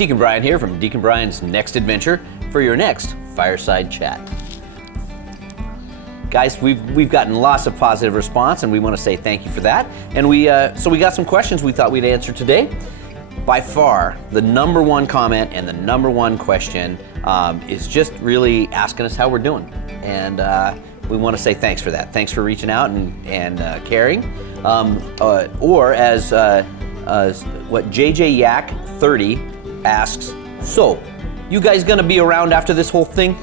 Deek and Bryan here from Deek and Bryan's Next Adventure for your next fireside chat. Guys, we've gotten lots of positive response, and we want to say thank you for that. And so we got some questions we thought we'd answer today. By far, the number one comment and the number one question is just really asking us how we're doing, and we want to say thanks for that. Thanks for reaching out and caring. Or as what JJ Yak 30 asks, so you guys gonna be around after this whole thing?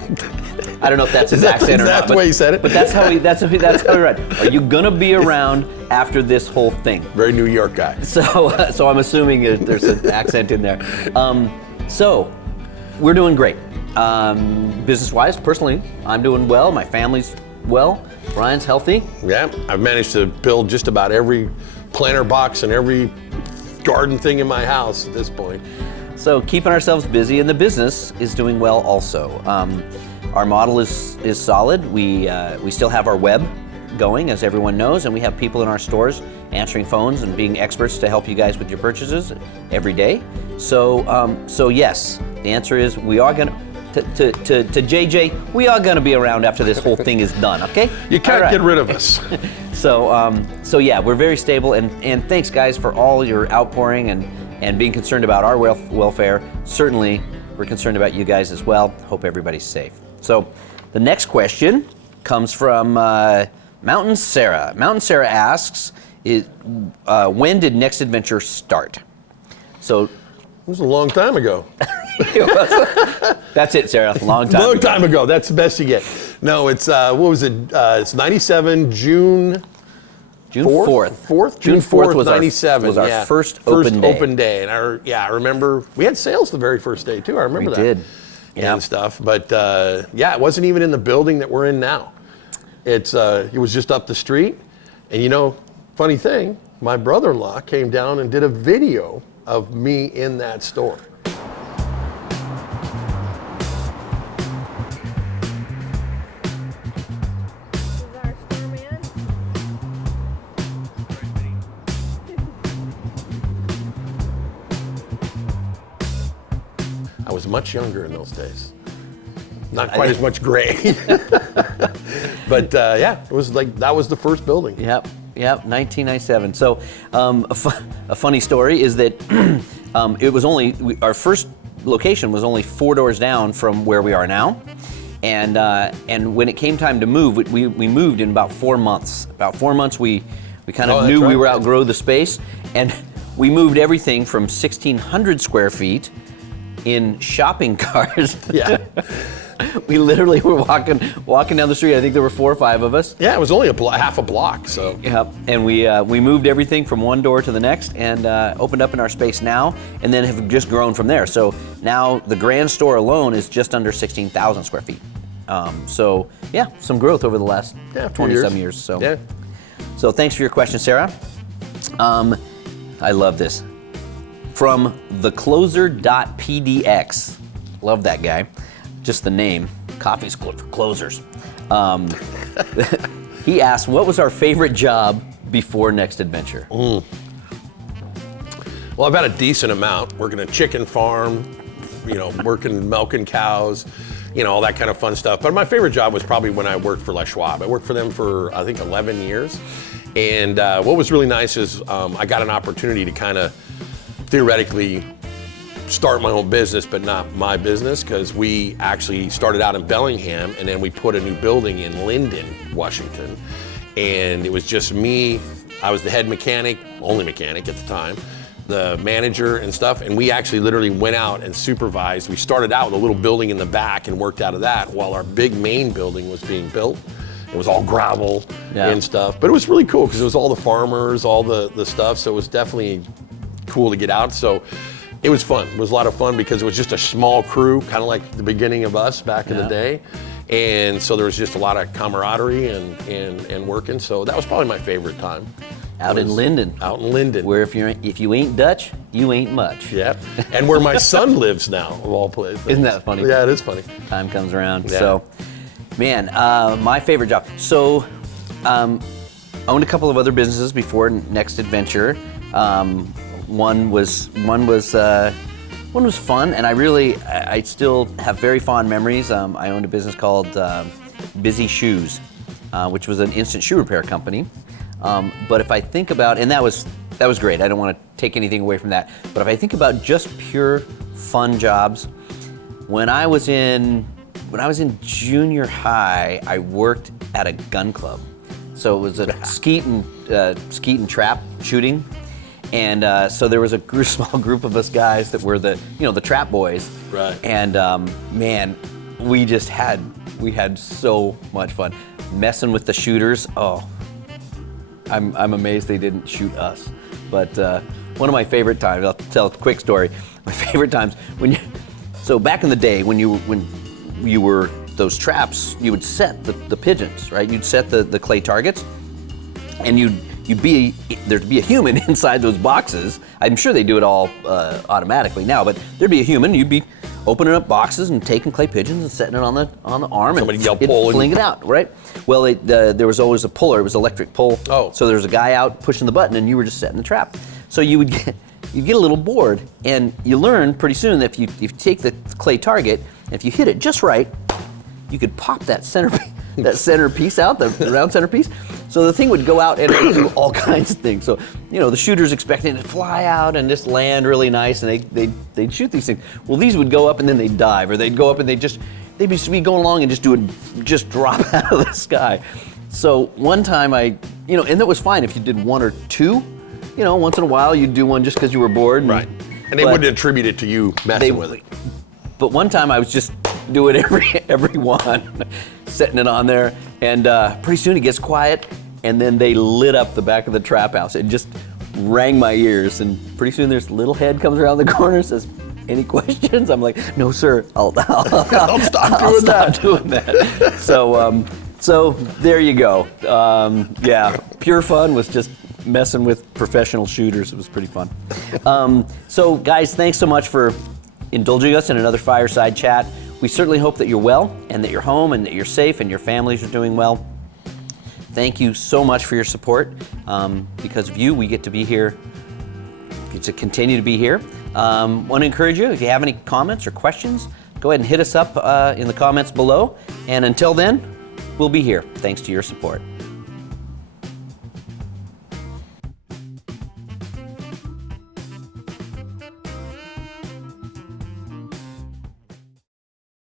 I don't know if that's his accent or not. That's the way he said it? But that's how he read. Are you gonna be around after this whole thing? Very New York guy. So I'm assuming there's an accent in there. So we're doing great. Business-wise, personally, I'm doing well. My family's well. Brian's healthy. Yeah, I've managed to build just about every planter box and every garden thing in my house at this point. So keeping ourselves busy, and the business is doing well also. Our model is solid. We still have our web going, as everyone knows, and we have people in our stores answering phones and being experts to help you guys with your purchases every day. So yes, the answer is we are gonna. To JJ, we are gonna be around after this whole thing is done. Okay? You can't get rid of us. So yeah, we're very stable, and thanks guys for all your outpouring and being concerned about our welfare. Certainly, we're concerned about you guys as well. Hope everybody's safe. So the next question comes from Mountain Sarah. Mountain Sarah asks, when did Next Adventure start? So It was a long time ago. That's it, Sarah. Long time Long ago. time ago. That's the best you get. No, it's what was it? It's 97 June 4th. June 4th was 97. was our first open day. Open day. And I remember we had sales the very first day too. I remember that. We did. And stuff. But it wasn't even in the building that we're in now. It was just up the street. And funny thing, my brother-in-law came down and did a video of me in that store. I was much younger in those days. Not quite as much gray. But it was like, that was the first building. Yep, 1997. So a funny story is that it was our first location was only 4 doors down from where we are now. And when it came time to move, we moved in about 4 months. About 4 months, we kind of knew we were outgrow the space, and we moved everything from 1,600 square feet in shopping carts. Yeah. We literally were walking down the street. I think there were 4 or 5 of us. Yeah, it was only half a block, so. Yep, and we moved everything from one door to the next and opened up in our space now, and then have just grown from there. So now the grand store alone is just under 16,000 square feet. So yeah, some growth over the last 20-some years. So yeah. So thanks for your question, Sarah. I love this. From thecloser.pdx. Love that guy. Just the name. Coffee's good for closers. He asked, what was our favorite job before Next Adventure? Well, I've had a decent amount. Working a chicken farm, working milking cows, all that kind of fun stuff. But my favorite job was probably when I worked for Les Schwab. I worked for them for, I think, 11 years. And what was really nice is I got an opportunity to kind of theoretically start my own business, but not my business, because we actually started out in Bellingham, and then we put a new building in Linden, Washington. And it was just me. I was the head mechanic, only mechanic at the time, the manager and stuff, and we actually literally went out and supervised. We started out with a little building in the back and worked out of that while our big main building was being built. It was all gravel and stuff, but it was really cool because it was all the farmers, all the stuff, so it was definitely cool to get out. So it was fun. It was a lot of fun because it was just a small crew, kind of like the beginning of us back in the day. And so there was just a lot of camaraderie and working. So that was probably my favorite time. Out in Linden. Out in Linden. Where if you ain't Dutch, you ain't much. Yep. And where my son lives now, of all places. Isn't that funny? Yeah, it is funny. Time comes around. Yeah. So, man, my favorite job. So, owned a couple of other businesses before Next Adventure. One was one was fun, and I still have very fond memories. I owned a business called Busy Shoes, which was an instant shoe repair company. But if I think about, and that was great. I don't want to take anything away from that. But if I think about just pure fun jobs, when I was in junior high, I worked at a gun club. So it was a skeet and trap shooting, and so there was a small group of us guys that were the trap boys. Right. And man, we had so much fun messing with the shooters. Oh, I'm amazed they didn't shoot us. But one of my favorite times, I'll tell a quick story. My favorite times so back in the day when you were those traps, you would set the pigeons, right? You'd set the clay targets, and there'd be a human inside those boxes. I'm sure they do it all automatically now, but there'd be a human. You'd be opening up boxes and taking clay pigeons and setting it on the arm. Somebody and yell pull fling it out, right? Well, there was always a puller. It was electric pull. Oh. So there was a guy out pushing the button, and you were just setting the trap. So you'd get a little bored, and you learn pretty soon that if you take the clay target, and if you hit it just right, you could pop that center piece out, the round center piece. So the thing would go out and it would do all kinds of things. So, the shooter's expecting it to fly out and just land really nice, and they'd shoot these things. Well, these would go up and then they'd dive, or they'd go up and they'd be going along and just drop out of the sky. So one time and that was fine if you did one or two. Once in a while you'd do one just because you were bored. Right. And they wouldn't attribute it to you messing with it. But one time I was just doing every one, setting it on there, and pretty soon it gets quiet, and then they lit up the back of the trap house. It just rang my ears, and pretty soon this little head comes around the corner and says, "Any questions?" I'm like, "No, sir. I'll stop doing that." So there you go. Pure fun was just messing with professional shooters. It was pretty fun. So guys, thanks so much for indulging us in another fireside chat. We certainly hope that you're well, and that you're home, and that you're safe, and your families are doing well. Thank you so much for your support. Because of you, we get to be here, get to continue to be here. Want to encourage you, if you have any comments or questions, go ahead and hit us up in the comments below. And until then, we'll be here, thanks to your support.